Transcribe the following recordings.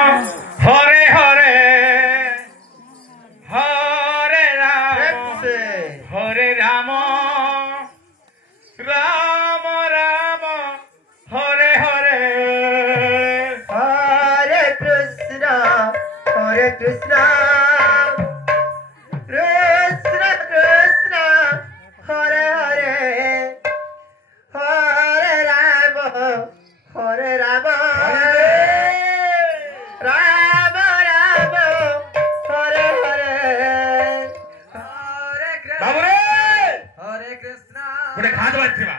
हरे हरे हरे राम राम राम हरे हरे हरे कृष्णा कृष्ण कृष्ण हरे हरे हरे राम राम राम हरे हरे बाबू रे हरे कृष्ण गुड़े खाद बाजवा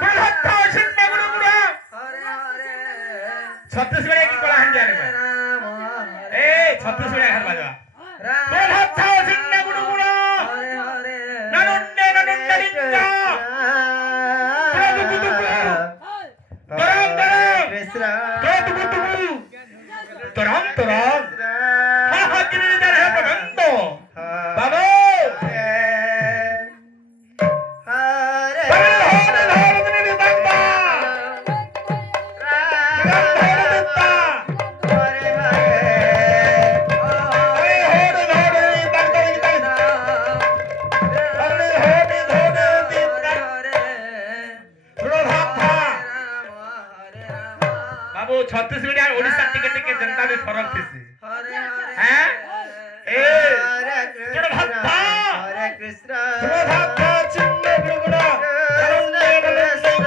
तो हत्ता छिन्ने गुड़ गुड़ा हरे हरे छत्तीसगढ़ की कोला हंजा रे ए छत्तीसगढ़ घर बाजवा तो हत्ता छिन्ने गुड़ गुड़ा हरे हरे ननुन्ने निंदा तोराम हा हा गिरी दर है बंदो बाबू छत्तीसगढ़ और ओडिशा टिके टिके जनता में फरक थी हैं ए जोड़ भक्ता हरे कृष्ण जोड़ भक्ता चिन्ने गुड़ा कृष्ण कृष्ण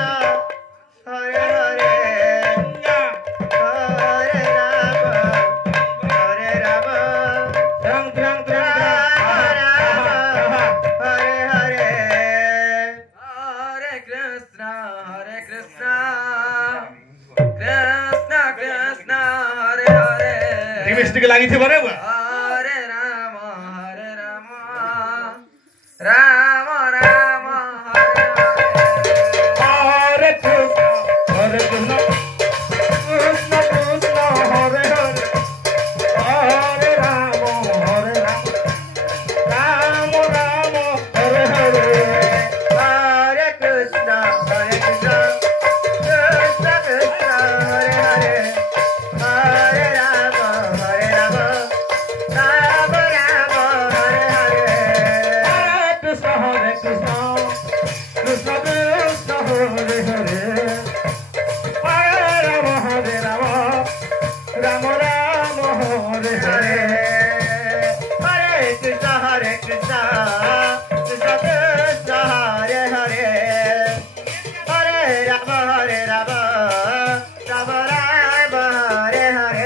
हरे हरे हरे राम रंग रंग हरे हरे हरे कृष्ण कृष्ण हरे हरे लिपस्टिक लागी थी बरे बा हरे राम राम राम हरे हरे कृष्ण कृष्ण कृष्ण हरे हरे हरे राम राम राम हरे हरे हरे कृष्ण कृष्ण कृष्ण हरे हरे हरे राम राम राम हरे हरे कृष्ण कृष्ण कृष्ण कृष्ण हरे हरे हरे राम राम राम हरे हरे हरे कृष्ण कृष्ण कृष्ण हरे हरे हरे राम राम राम हरे हरे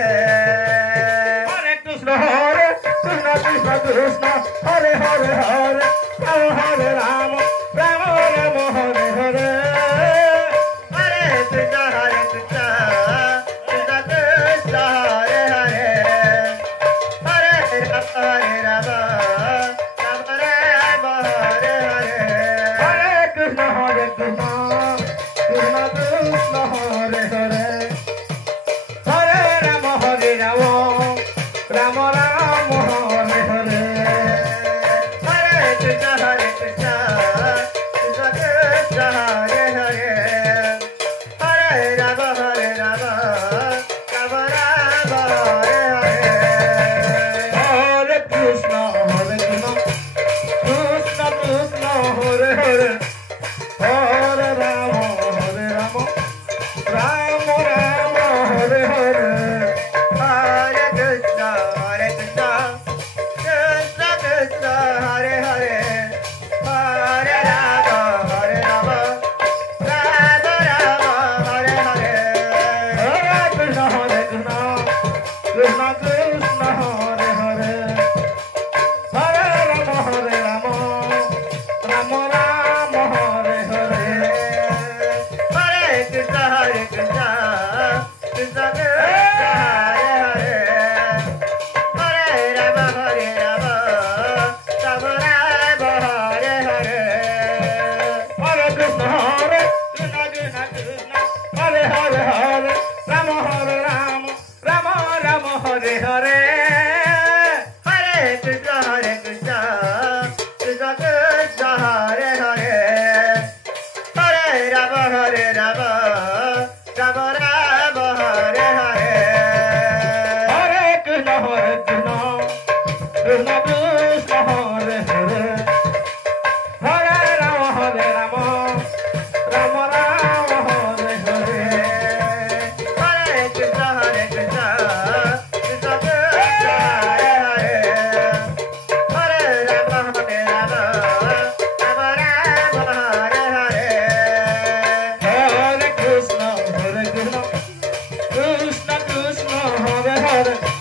हरे कृष्ण कृष्ण कृष्ण हरे हरे हरे हरे राम राम राम हरे हरे हरे कृष्ण कृष्ण कृष्ण हरे हरे हरे राम राम राम हरे हरे हरे कृष्ण कृष्ण कृष्ण कृष्ण हरे हरे हरे राम राम राम हरे हरे हरे कृष्ण Hare